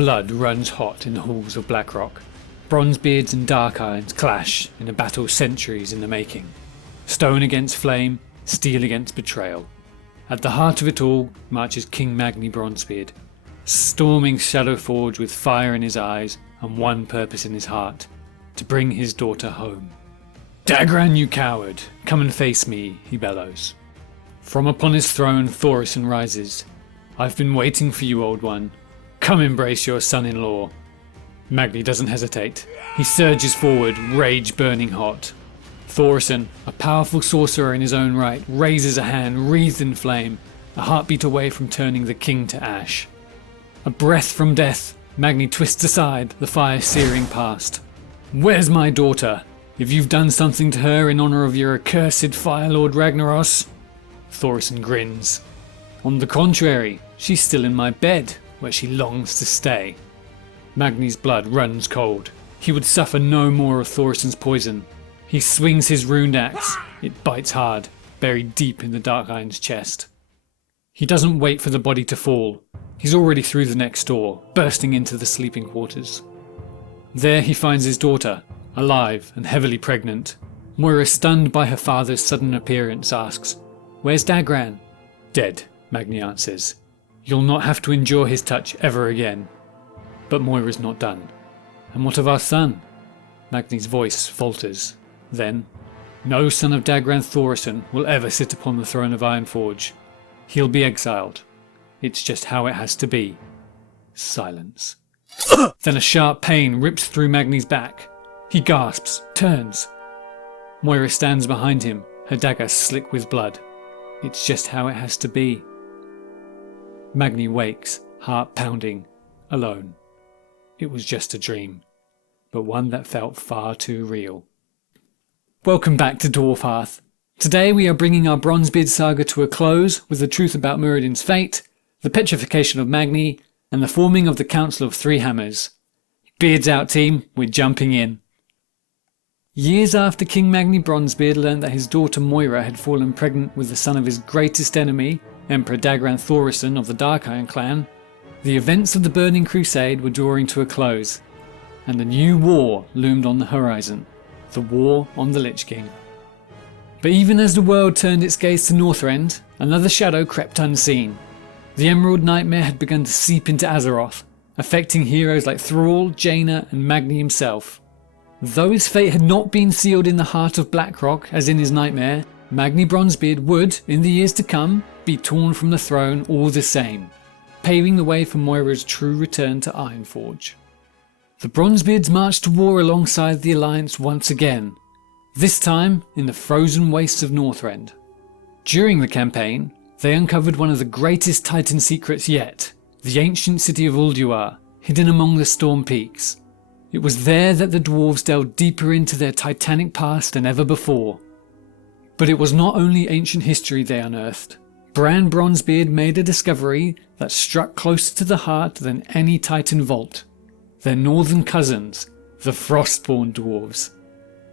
Blood runs hot in the halls of Blackrock. Bronzebeards and Darkirons clash in a battle centuries in the making. Stone against flame, steel against betrayal. At the heart of it all marches King Magny Bronzebeard, storming Shadowforge with fire in his eyes and one purpose in his heart: to bring his daughter home. "Dagran, you coward! Come and face me," he bellows. From upon his throne Thaurissan rises. "I've been waiting for you, old one. Come embrace your son-in-law." Magny doesn't hesitate. He surges forward, rage burning hot. Thaurissan, a powerful sorcerer in his own right, raises a hand wreathed in flame, a heartbeat away from turning the king to ash. A breath from death, Magny twists aside, the fire searing past. "Where's my daughter? If you've done something to her in honour of your accursed Firelord Ragnaros?" Thaurissan grins. "On the contrary, she's still in my bed, where she longs to stay." Magny's blood runs cold. He would suffer no more of Thaurissan's poison. He swings his runed axe. It bites hard, buried deep in the Darkiron's chest. He doesn't wait for the body to fall. He's already through the next door, bursting into the sleeping quarters. There he finds his daughter, alive and heavily pregnant. Moira, stunned by her father's sudden appearance, asks, "Where's Dagran?" "Dead," Magny answers. "You'll not have to endure his touch ever again." But Moira's not done. "And what of our son?" Magny's voice falters. Then, "No son of Dagran Thaurissan will ever sit upon the throne of Ironforge. He'll be exiled. It's just how it has to be." Silence. Then a sharp pain rips through Magny's back. He gasps, turns. Moira stands behind him, her dagger slick with blood. It's just how it has to be. Magny wakes, heart pounding, alone. It was just a dream, but one that felt far too real. Welcome back to Dwarfhearth. Today we are bringing our Bronzebeard Saga to a close with the truth about Muradin's fate, the petrification of Magny, and the forming of the Council of Three Hammers. Beards out, team, we're jumping in. Years after King Magny Bronzebeard learned that his daughter Moira had fallen pregnant with the son of his greatest enemy, Emperor Dagran Thaurissan of the Darkiron clan, the events of the Burning Crusade were drawing to a close, and a new war loomed on the horizon, the war on the Lich King. But even as the world turned its gaze to Northrend, another shadow crept unseen. The Emerald Nightmare had begun to seep into Azeroth, affecting heroes like Thrall, Jaina and Magny himself. Though his fate had not been sealed in the heart of Blackrock as in his nightmare, Magny Bronzebeard would, in the years to come, be torn from the throne all the same, paving the way for Moira's true return to Ironforge. The Bronzebeards marched to war alongside the Alliance once again, this time in the frozen wastes of Northrend. During the campaign, they uncovered one of the greatest Titan secrets yet, the ancient city of Ulduar, hidden among the Storm Peaks. It was there that the Dwarves delved deeper into their titanic past than ever before. But it was not only ancient history they unearthed. Bran Bronzebeard made a discovery that struck closer to the heart than any Titan vault. Their northern cousins, the Frostborn Dwarves.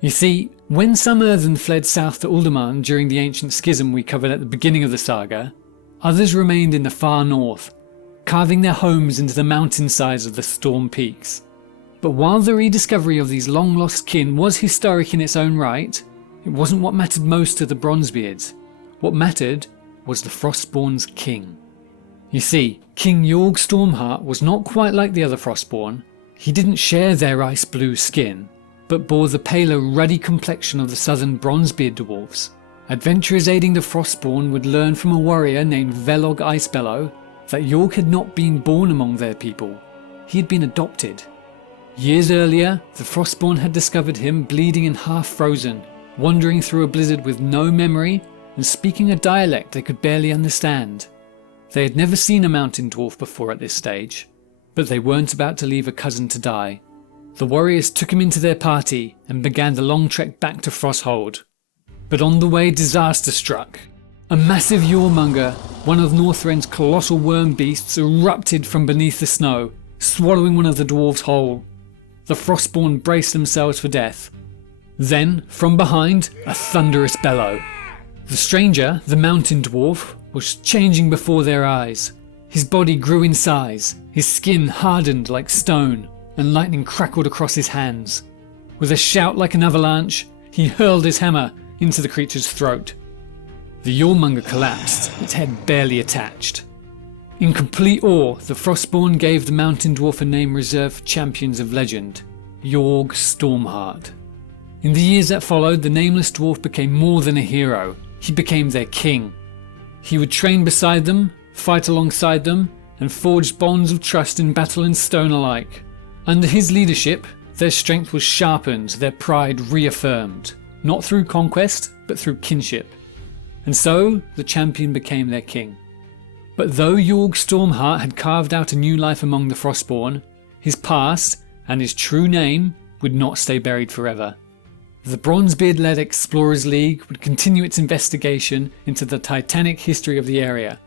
You see, when some Earthen fled south to Uldaman during the ancient schism we covered at the beginning of the saga, others remained in the far north, carving their homes into the mountainsides of the Storm Peaks. But while the rediscovery of these long-lost kin was historic in its own right, it wasn't what mattered most to the Bronzebeards. What mattered was the Frostborn's king. You see, King Yorg Stormheart was not quite like the other Frostborn. He didn't share their ice blue skin, but bore the paler, ruddy complexion of the southern Bronzebeard dwarves. Adventurers aiding the Frostborn would learn from a warrior named Velog Icebellow that Yorg had not been born among their people. He had been adopted. Years earlier, the Frostborn had discovered him bleeding and half frozen, wandering through a blizzard with no memory and speaking a dialect they could barely understand. They had never seen a mountain dwarf before at this stage, but they weren't about to leave a cousin to die. The warriors took him into their party and began the long trek back to Frosthold. But on the way, disaster struck. A massive Yawmonger, one of Northrend's colossal worm beasts, erupted from beneath the snow, swallowing one of the dwarves whole. The Frostborn braced themselves for death. Then, from behind, a thunderous bellow. The stranger, the mountain dwarf, was changing before their eyes. His body grew in size, his skin hardened like stone, and lightning crackled across his hands. With a shout like an avalanche, he hurled his hammer into the creature's throat. The Yawlmonger collapsed, its head barely attached. In complete awe, the Frostborn gave the mountain dwarf a name reserved for champions of legend, Yorg Stormheart. In the years that followed, the nameless dwarf became more than a hero. He became their king. He would train beside them, fight alongside them, and forge bonds of trust in battle and stone alike. Under his leadership, their strength was sharpened, their pride reaffirmed, not through conquest, but through kinship. And so, the champion became their king. But though Yorg Stormheart had carved out a new life among the Frostborn, his past, and his true name, would not stay buried forever. The Bronzebeard-led Explorers League would continue its investigation into the titanic history of the area.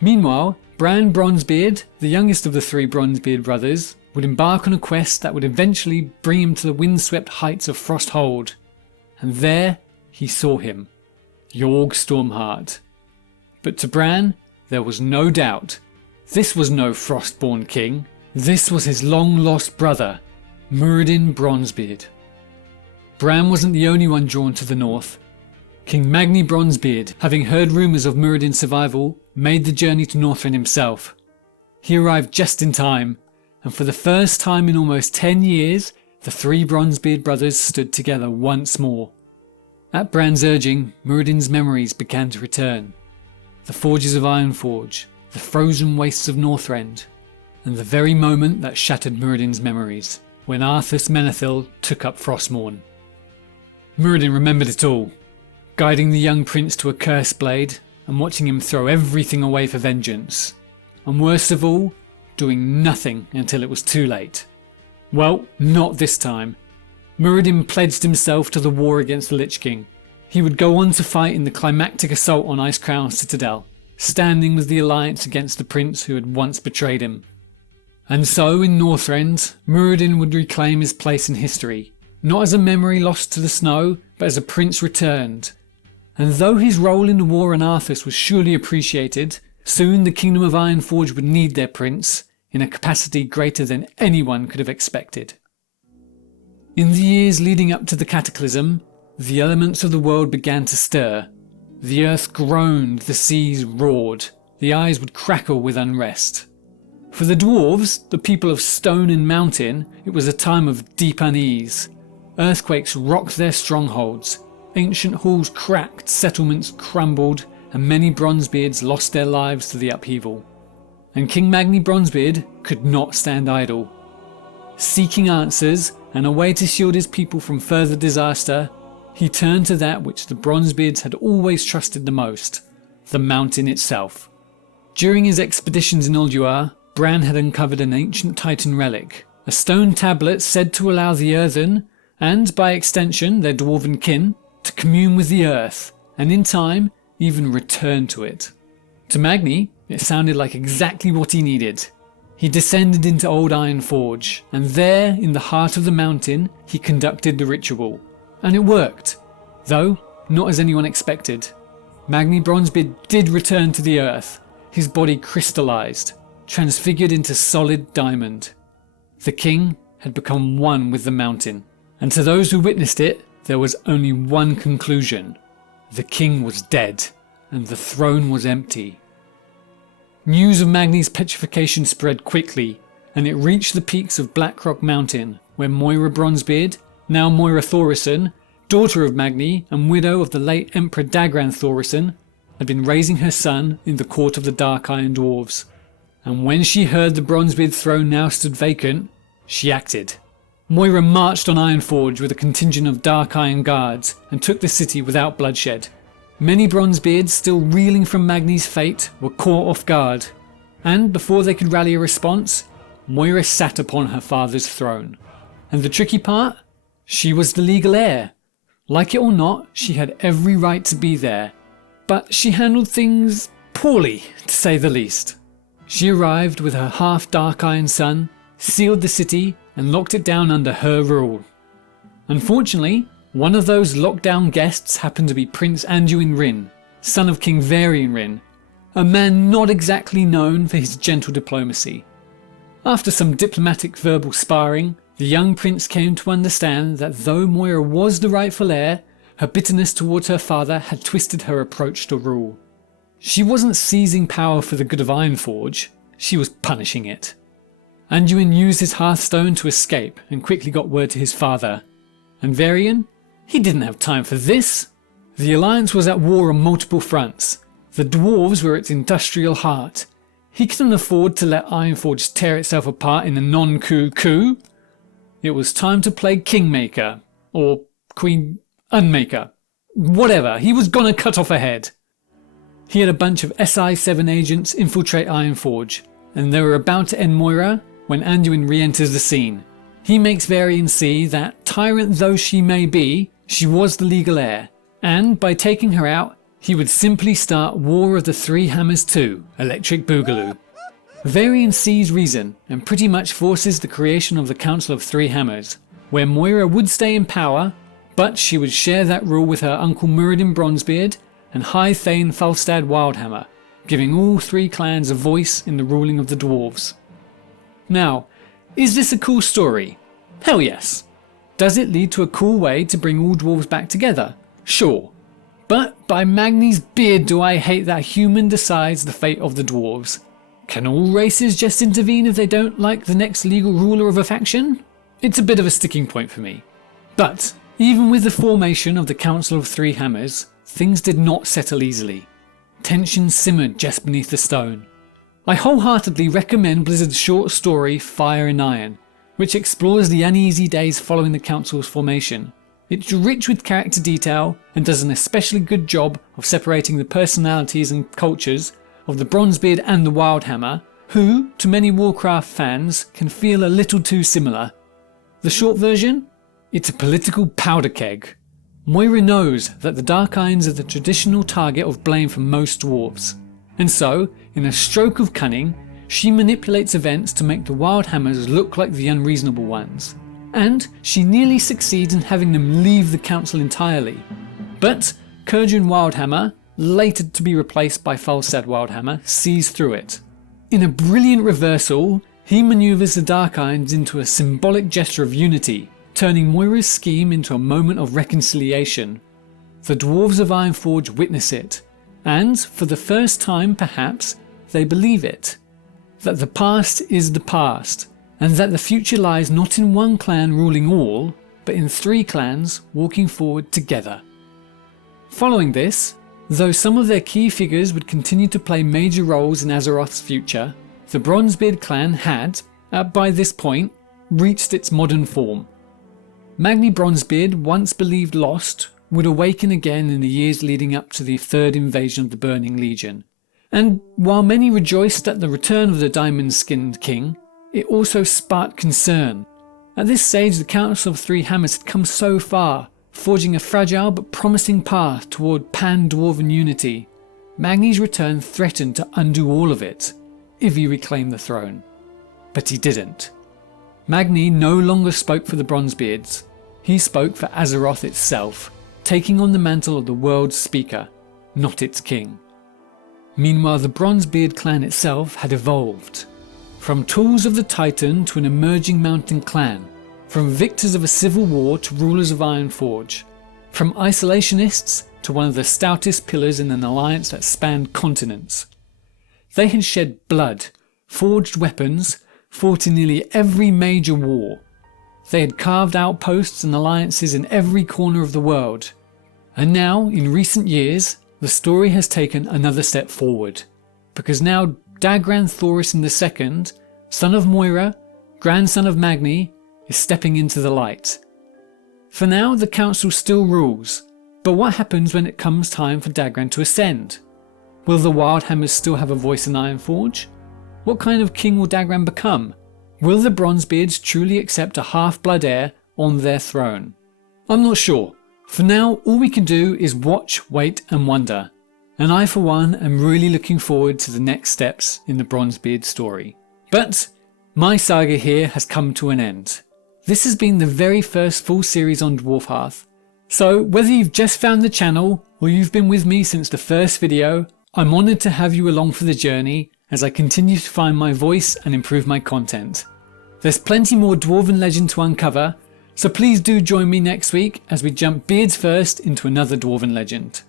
Meanwhile, Bran Bronzebeard, the youngest of the three Bronzebeard brothers, would embark on a quest that would eventually bring him to the windswept heights of Frosthold. And there he saw him, Yorg Stormheart. But to Bran, there was no doubt. This was no Frostborn king. This was his long-lost brother, Muradin Bronzebeard. Bran wasn't the only one drawn to the north. King Magni Bronzebeard, having heard rumours of Muradin's survival, made the journey to Northrend himself. He arrived just in time, and for the first time in almost 10 years, the three Bronzebeard brothers stood together once more. At Bran's urging, Muradin's memories began to return. The forges of Ironforge, the frozen wastes of Northrend, and the very moment that shattered Muradin's memories, when Arthas Menethil took up Frostmourne. Muradin remembered it all, guiding the young prince to a cursed blade and watching him throw everything away for vengeance. And worst of all, doing nothing until it was too late. Well, not this time. Muradin pledged himself to the war against the Lich King. He would go on to fight in the climactic assault on Icecrown Citadel, standing with the alliance against the prince who had once betrayed him. And so, in Northrend, Muradin would reclaim his place in history, not as a memory lost to the snow, but as a prince returned. And though his role in the war on Arthas was surely appreciated, soon the Kingdom of Ironforge would need their prince, in a capacity greater than anyone could have expected. In the years leading up to the cataclysm, the elements of the world began to stir. The earth groaned, the seas roared, the eyes would crackle with unrest. For the dwarves, the people of stone and mountain, it was a time of deep unease. Earthquakes rocked their strongholds, ancient halls cracked, settlements crumbled, and many Bronzebeards lost their lives to the upheaval. And King Magny Bronzebeard could not stand idle. Seeking answers and a way to shield his people from further disaster, he turned to that which the Bronzebeards had always trusted the most, the mountain itself. During his expeditions in Ulduar, Bran had uncovered an ancient Titan relic, a stone tablet said to allow the Earthen, and by extension their dwarven kin, to commune with the earth, and in time, even return to it. To Magni, it sounded like exactly what he needed. He descended into Old Ironforge, and there, in the heart of the mountain, he conducted the ritual. And it worked, though not as anyone expected. Magni Bronzebeard did return to the earth, his body crystallized, transfigured into solid diamond. The king had become one with the mountain, and to those who witnessed it, there was only one conclusion. The king was dead, and the throne was empty. News of Magni's petrification spread quickly, and it reached the peaks of Blackrock Mountain, where Moira Bronzebeard, now Moira Thaurissan, daughter of Magni and widow of the late Emperor Dagran Thaurissan, had been raising her son in the court of the Dark Iron Dwarves. And when she heard the Bronzebeard throne now stood vacant, she acted. Moira marched on Ironforge with a contingent of Dark Iron guards and took the city without bloodshed. Many Bronzebeards still reeling from Magni's fate were caught off guard, and before they could rally a response, Moira sat upon her father's throne. And the tricky part? She was the legal heir. Like it or not, she had every right to be there, but she handled things poorly, to say the least. She arrived with her half-Dark Iron son, sealed the city, and locked it down under her rule. Unfortunately, one of those lockdown guests happened to be Prince Anduin Rhin, son of King Varian Rhin, a man not exactly known for his gentle diplomacy. After some diplomatic verbal sparring, the young prince came to understand that though Moira was the rightful heir, her bitterness towards her father had twisted her approach to rule. She wasn't seizing power for the good of Ironforge, she was punishing it. Anduin used his Hearthstone to escape and quickly got word to his father. And Varian? He didn't have time for this. The Alliance was at war on multiple fronts. The Dwarves were its industrial heart. He couldn't afford to let Ironforge tear itself apart in a non-coup coup. It was time to play Kingmaker, or Queen Unmaker. Whatever, he was gonna cut off a head. He had a bunch of SI-7 agents infiltrate Ironforge, and they were about to end Moira when Anduin re-enters the scene. He makes Varian see that, tyrant though she may be, she was the legal heir, and by taking her out, he would simply start War of the Three Hammers 2, Electric Boogaloo. Varian sees reason and pretty much forces the creation of the Council of Three Hammers, where Moira would stay in power, but she would share that rule with her uncle Muradin Bronzebeard and High Thane Falstad Wildhammer, giving all three clans a voice in the ruling of the Dwarves. Now, is this a cool story? Hell yes. Does it lead to a cool way to bring all Dwarves back together? Sure. But by Magni's beard do I hate that human decides the fate of the Dwarves. Can all races just intervene if they don't like the next legal ruler of a faction? It's a bit of a sticking point for me. But even with the formation of the Council of Three Hammers, things did not settle easily. Tension simmered just beneath the stone. I wholeheartedly recommend Blizzard's short story Fire and Iron, which explores the uneasy days following the Council's formation. It's rich with character detail and does an especially good job of separating the personalities and cultures of the Bronzebeard and the Wildhammer, who, to many Warcraft fans, can feel a little too similar. The short version? It's a political powder keg. Moira knows that the Darkines are the traditional target of blame for most dwarves, and so, in a stroke of cunning, she manipulates events to make the Wildhammers look like the unreasonable ones, and she nearly succeeds in having them leave the council entirely. But Kurgan Wildhammer, later to be replaced by Falstad Wildhammer, sees through it. In a brilliant reversal, he manoeuvres the Darkines into a symbolic gesture of unity, turning Moira's scheme into a moment of reconciliation. The Dwarves of Ironforge witness it, and, for the first time perhaps, they believe it. That the past is the past, and that the future lies not in one clan ruling all, but in three clans walking forward together. Following this, though some of their key figures would continue to play major roles in Azeroth's future, the Bronzebeard clan had, by this point, reached its modern form. Magni Bronzebeard, once believed lost, would awaken again in the years leading up to the third invasion of the Burning Legion. And while many rejoiced at the return of the diamond-skinned king, it also sparked concern. At this stage, the Council of Three Hammers had come so far, forging a fragile but promising path toward pan-dwarven unity. Magni's return threatened to undo all of it, if he reclaimed the throne. But he didn't. Magni no longer spoke for the Bronzebeards. He spoke for Azeroth itself, taking on the mantle of the world's speaker, not its king. Meanwhile, the Bronzebeard clan itself had evolved. From tools of the Titan to an emerging mountain clan, from victors of a civil war to rulers of Ironforge, from isolationists to one of the stoutest pillars in an alliance that spanned continents. They had shed blood, forged weapons, fought in nearly every major war. They had carved outposts and alliances in every corner of the world. And now, in recent years, the story has taken another step forward, because now Dagran Thaurissan II, son of Moira, grandson of Magni, is stepping into the light. For now, the council still rules, but what happens when it comes time for Dagran to ascend? Will the Wildhammers still have a voice in Ironforge? What kind of king will Dagran become? Will the Bronzebeards truly accept a half-blood heir on their throne? I'm not sure. For now, all we can do is watch, wait and wonder. And I for one am really looking forward to the next steps in the Bronzebeard story. But my saga here has come to an end. This has been the very first full series on Dwarfhearth. So whether you've just found the channel or you've been with me since the first video, I'm honoured to have you along for the journey as I continue to find my voice and improve my content. There's plenty more Dwarven legend to uncover, so please do join me next week as we jump beards first into another Dwarven legend.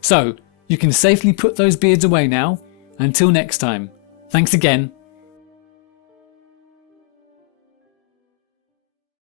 So, you can safely put those beards away now. Until next time, thanks again,